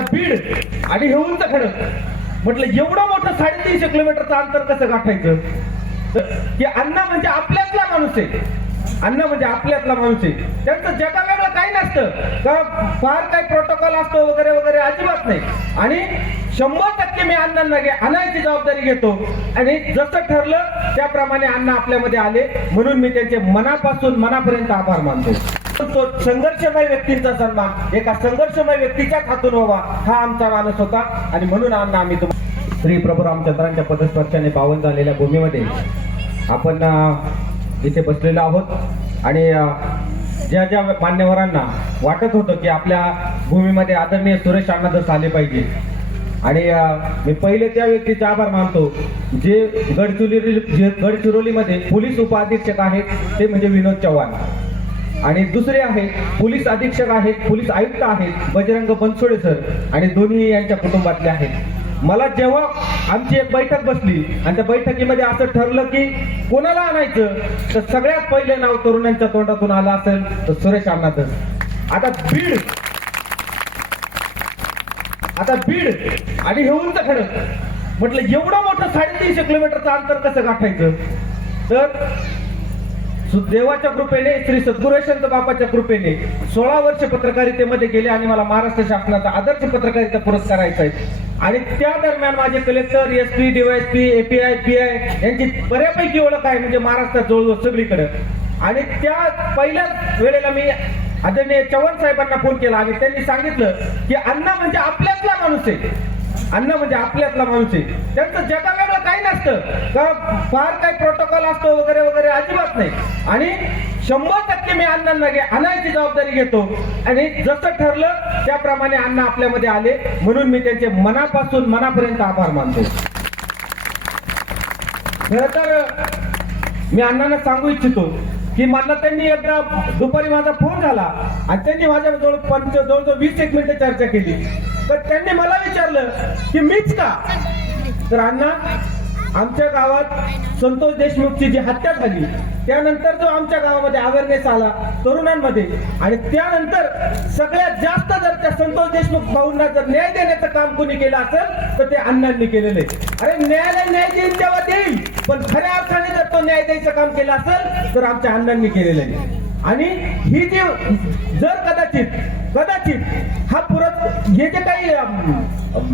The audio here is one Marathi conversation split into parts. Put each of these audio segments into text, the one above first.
बीड आणि हे उंच खडक. म्हटलं एवढं मोठं साडेतीनशे किलोमीटरचं अंतर कसं गाठायचं? तर- की अण्णा म्हणजे आपल्यातला माणूस आहे. अण्णा म्हणजे आपल्यातला माणूस आहे. त्यांचं जगावेगळं काही नसतं. का फार काही प्रोटोकॉल असतो वगैरे वगैरे अजिबात नाही. आणि शंभर टक्के मी अण्णांना घे आणायची जबाबदारी घेतो. आणि जसं ठरलं त्याप्रमाणे अण्णा आपल्यामध्ये आले. म्हणून मी त्यांचे मनापासून मनापर्यंत आभार मानतो. तो संघर्षमय व्यक्तींचा सन्मान एका संघर्षमय व्यक्तीच्या हातून व्हावा हा आमचा मानस होता. आणि म्हणून अण्णा आम्ही तुम्हाला श्री प्रभू रामचंद्रांच्या पदस्पर्शाने पावन झालेल्या भूमीमध्ये आपण इथे बसलेलो आहोत. आणि ज्या ज्या मान्यवरांना वाटत होतं की आपल्या भूमीमध्ये आदरणीय सुरेश अण्णादस आले पाहिजे. आणि मी पहिले त्या व्यक्तीचे आभार मानतो जे गडचिरोली जे गडचिरोलीमध्ये पोलीस उपअधीक्षक आहेत ते म्हणजे विनोद चव्हाण. आणि दुसरे आहेत पोलीस अधीक्षक आहेत पोलीस आयुक्त आहेत बजरंग बनसोडे सर आणि दोन्ही यांच्या कुटुंबातले आहेत. मला जेव्हा आमची एक बैठक बसली आणि त्या बैठकीमध्ये असं ठरलं की कोणाला आणायचं तर सगळ्यात पहिले नाव तरुणांच्या तोंडातून आलं असेल तर सुरेश अण्णाचं. आता बीड. आता बीड आणि हे उंच खडक म्हटलं एवढं मोठं साडेतीनशे किलोमीटरचं अंतर कसं गाठायचं? तर देवाच्या कृपेने श्री सद्गुरेशंत बापाच्या कृपेने सोळा वर्ष पत्रकारितेमध्ये गेले आणि मला महाराष्ट्र शासनाचा आदर्श पत्रकारिता पुरस्कार आहे. आणि त्या दरम्यान माझे collector S P DYSP API P I यांची बऱ्यापैकी ओळख आहे म्हणजे महाराष्ट्रात जवळजवळ सगळीकडे. आणि त्या पहिल्याच वेळेला मी आदरणीय चव्हाण साहेबांना फोन केला आणि त्यांनी सांगितलं की अण्णा म्हणजे आपल्यातला माणूस आहे. अण्णा म्हणजे आपल्यातला माणूस आहे. त्यांचं जगावेगळं काही नसतं. का फार काही प्रोटोकॉल असतो वगैरे वगैरे अजिबात नाही. आणि शंभर टक्के मी अण्णांना घे आणायची जबाबदारी घेतो. आणि जसं ठरलं त्याप्रमाणे अण्णा आपल्यामध्ये आले. म्हणून मी त्यांचे मनापासून मनापर्यंत आभार मानतो. खरं तर मी अण्णांना सांगू इच्छितो की मला त्यांनी एकदा दुपारी माझा फोन झाला आणि त्यांनी माझ्याजवळ पंच जवळजवळ वीस एक मिनिटं चर्चा केली. तर त्यांनी मला विचारलं की मीच का? तर अण्णा आमच्या गावात संतोष देशमुखची जी हत्या झाली त्यानंतर जो आमच्या गावामध्ये अवेअरनेस आला तरुणांमध्ये आणि त्यानंतर सगळ्यात जास्त जर त्या संतोष देशमुख भाऊंना जर न्याय देण्याचं काम कोणी केलं असेल तर ते अण्णांनी केलेलं आहे. अरे न्यायालय न्याय देईल तेव्हा देईल पण खऱ्या अर्थाने जर तो न्याय द्यायचं काम केलं असेल तर आमच्या अण्णांनी केलेलं आहे. आणि ही जी जर कदाचित कदाचित हा पुरत हे जे काही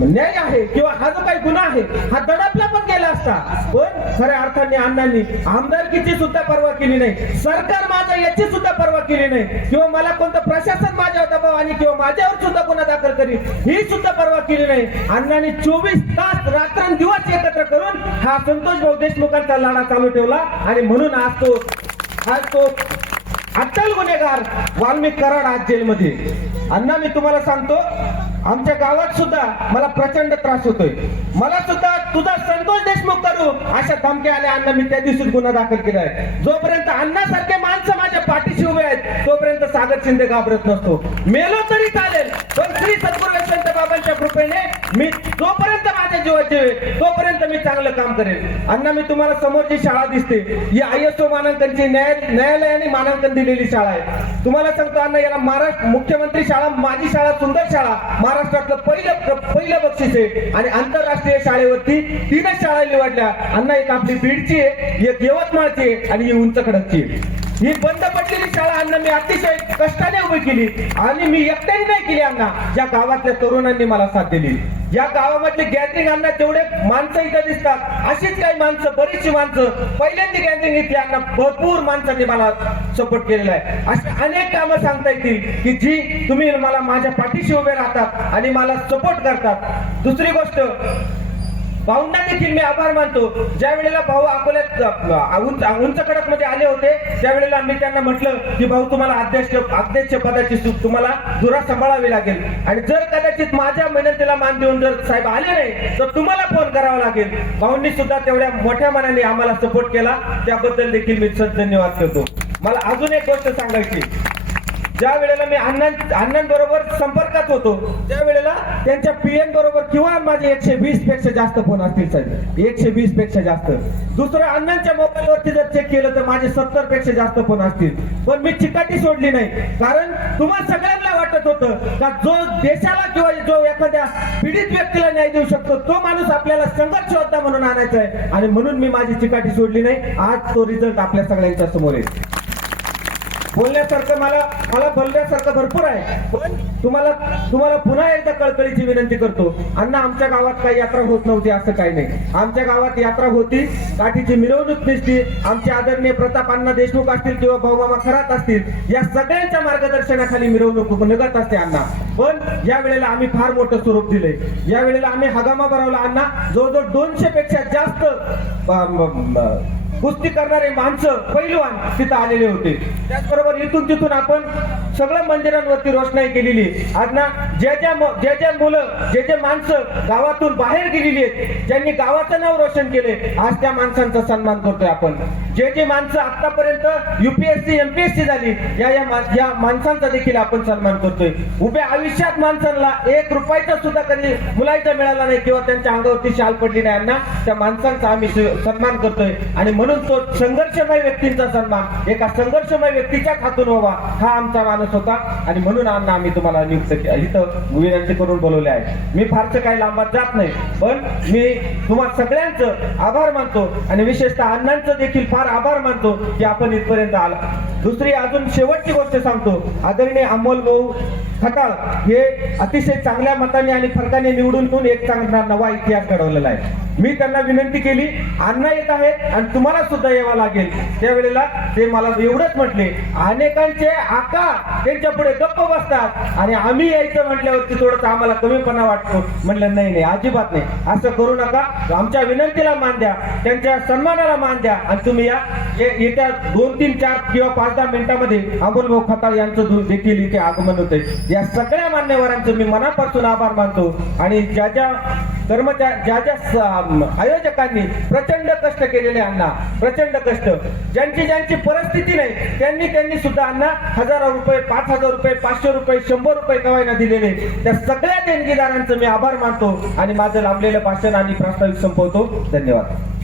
न्याय आहे किंवा हा जो काही गुन्हा आहे हा दडप असता पण खऱ्या अर्थाने अण्णांनी आमदारकीची सुद्धा पर्वा केली नाही. सरकार माझा याची सुद्धा पर्वा केली नाही. किंवा मला कोणतं प्रशासन माझ्यावर दबाव आणि किंवा माझ्यावर सुद्धा गुन्हा दाखल करी ही सुद्धा परवा केली नाही. अण्णांनी चोवीस तास रात्रंदिवस एकत्र करून हा संतोष भाऊ देशमुखांचा लढा चालू ठेवला. आणि म्हणून आज तो आज तो अट्टल गुन्हेगार वाल्मिक कराड आज जेलमध्ये. अण्णा मी तुम्हाला सांगतो आमच्या गावात सुद्धा मला प्रचंड त्रास होतोय. मला सुद्धा तुझा संतोष देशमुख करू अशा धमक्या आल्या अण्णा मी त्या दिवशीच गुन्हा दाखल केला आहे. जोपर्यंत अण्णासारखे माणसं माझ्या पाठीशी उभे आहेत तोपर्यंत सागर शिंदे घाबरत नसतो. मेलो तरी चालेल पण श्री सद्गुरू यशवंत बाबांच्या कृपेने मी जोपर्यंत माझ्या जीवाचे तोपर्यंत मी चांगलं काम करेन. अण्णा मी तुम्हाला समोर जी शाळा दिसते. ही आय एस ओ मानांकनची न्याय न्यायालयाने मानांकन दिलेली शाळा आहे. तुम्हाला सांगतो अण्णा याला महाराष्ट्र मुख्यमंत्री शाळा माझी शाळा सुंदर शाळा महाराष्ट्रातलं पहिलं पहिलं बक्षीस आहे. आणि आंतरराष्ट्रीय शाळेवरती तीनच शाळा निवडल्या. अण्णा एक आपली बीडची आहे एक यवतमाळची आहे आणि ही उंच खडकची आहे. ही बंद पडलेली शाळा अण्णा मी अतिशय कष्टाने उभी केली. आणि मी एकट्याने नाही केली अण्णा या गावातल्या तरुणांनी मला साथ दिली. या गावामधली गॅदरिंग अण्णा तेवढे माणसं इथं दिसतात. अशीच काही माणसं बरीचशी माणसं. पहिल्यांदा गॅदरिंग घेतली अण्णा भरपूर माणसांनी मला सपोर्ट केलेला आहे. अशी अनेक कामं सांगता येतील की जी तुम्ही मला माझ्या पाठीशी उभे राहतात आणि मला सपोर्ट करतात. दुसरी गोष्ट भाऊंना देखील मी आभार मानतो. ज्या वेळेला भाऊ अकोल्यात उंच उंच कडकमध्ये आले होते त्यावेळेला मी त्यांना म्हटलं की भाऊ तुम्हाला अध्यक्ष अध्यक्ष पदाची तुम्हाला धुरा सांभाळावी लागेल. आणि जर कदाचित माझ्या मेहनतीला मान देऊन जर साहेब आले नाही तर तुम्हाला फोन करावा लागेल. भाऊंनी सुद्धा तेवढ्या मोठ्या मनाने आम्हाला सपोर्ट केला. त्याबद्दल देखील मी धन्यवाद करतो. मला अजून एक गोष्ट सांगायची ज्या वेळेला मी अण्णां अण्णांबरोबर संपर्कात होतो त्या वेळेला त्यांच्या पीएन बरोबर किंवा माझे एकशे वीसपेक्षा जास्त फोन असतील साहेब. एकशे वीसपेक्षा जास्त. दुसरं अण्णांच्या मोबाईलवरती जर चेक केलं तर माझे सत्तरपेक्षा जास्त फोन असतील. पण मी चिकाटी सोडली नाही. कारण तुम्हाला सगळ्यांना वाटत होतं का जो देशाला किंवा जो एखाद्या पीडित व्यक्तीला न्याय देऊ शकतो तो माणूस आपल्याला संघर्ष होता म्हणून आणायचा आहे. आणि म्हणून मी माझी चिकाटी सोडली नाही. आज तो रिझल्ट आपल्या सगळ्यांच्या समोर आहे. बोलण्यासारखं मला मला बोलण्यासारखं भरपूर आहे. पण तुम्हाला तुम्हाला पुन्हा एकदा कळकळीची विनंती करतो. अण्णा आमच्या गावात काही यात्रा होत नव्हती असं काही नाही. आमच्या गावात यात्रा होती काठीची मिरवणूक दिसती आमचे आदरणीय प्रताप अण्णा देशमुख असतील किंवा भाऊमामा खरात असतील या सगळ्यांच्या मार्गदर्शनाखाली मिरवणूक निघत असते अण्णा. पण या वेळेला आम्ही फार मोठं स्वरूप दिलंय. या वेळेला आम्ही हगामा भरवला अण्णा जवळजवळ दोनशे पेक्षा जास्त कुस्ती करणारे माणसं पैलवान तिथं आलेले होते. त्याचबरोबर इथून तिथून आपण सगळ्या मंदिरांवरती रोषणाई केलेली आज ना ज्या ज्या ज्या ज्या मुलं जे जे माणसं गावातून बाहेर गेलेली आहेत ज्यांनी गावाचं नाव रोशन केले आज त्या माणसांचा सन्मान करतोय आपण. जे जे माणसं आतापर्यंत युपीएससी एमपीएससी झाली या या या माणसांचा देखील आपण सन्मान करतोय. उभ्या आयुष्यात माणसांना एक रुपयाचा सुद्धा कधी मुलायचा मिळाला नाही किंवा त्यांच्या अंगावरती शाल पडली नाही यांना त्या माणसांचा आम्ही सन्मान करतोय. आणि म्हणून तो संघर्षमय व्यक्तींचा सन्मान एका संघर्षमय व्यक्तीच्या खातून व्हावा हा आमचा माणूस होता. आणि म्हणून अण्णा आम्ही तुम्हाला नियुक्त के- इथं विनंती करून बोलवले आहे. मी फारसं काही लांबात जात नाही पण मी तुम्हा सगळ्यांचं आभार मानतो. आणि विशेषतः अण्णांचं देखील फार आभार मानतो की आपण इथपर्यंत आला. दुसरी अजून शेवटची गोष्ट सांगतो. आदरणीय अमोल भाऊ खताळ हे अतिशय चांगल्या मताने आणि फरकाने निवडून येऊन एक चांगला नवा इतिहास घडवलेला आहे. मी त्यांना विनंती केली अण्णा येत आहेत आणि तुम्हाला सुद्धा यावं लागेल. त्यावेळेला ते मला एवढंच म्हटले अनेकांचे आका त्यांच्या पुढे गप्प बसतात आणि आम्ही यायचं म्हटल्यावरती थोडंसं आम्हाला कमीपणा वाटतो. म्हणलं नाही नाही अजिबात नाही. असं करू नका. आमच्या विनंतीला मान द्या त्यांच्या सन्मानाला मान द्या आणि तुम्ही या येत्या दोन तीन चार किंवा पाच दहा मिनिटांमध्ये अमोल भाऊ खताळ यांचं देखील इथे आगमन होते. या सगळ्या मान्यवरांचं मी मनापासून आभार मानतो. आणि ज्या ज्या कर्मचारी ज्या ज्या आयोजकांनी प्रचंड कष्ट केलेले अण्णा प्रचंड कष्ट. ज्यांची ज्यांची परिस्थिती नाही त्यांनी त्यांनी सुद्धा अण्णा हजारो रुपये पाच हजार रुपये पाचशे रुपये शंभर रुपये कवायना दिलेले. त्या सगळ्या देणगीदारांचं मी आभार मानतो. आणि माझं लाभलेलं भाषण आणि प्रास्ताविक संपवतो. धन्यवाद.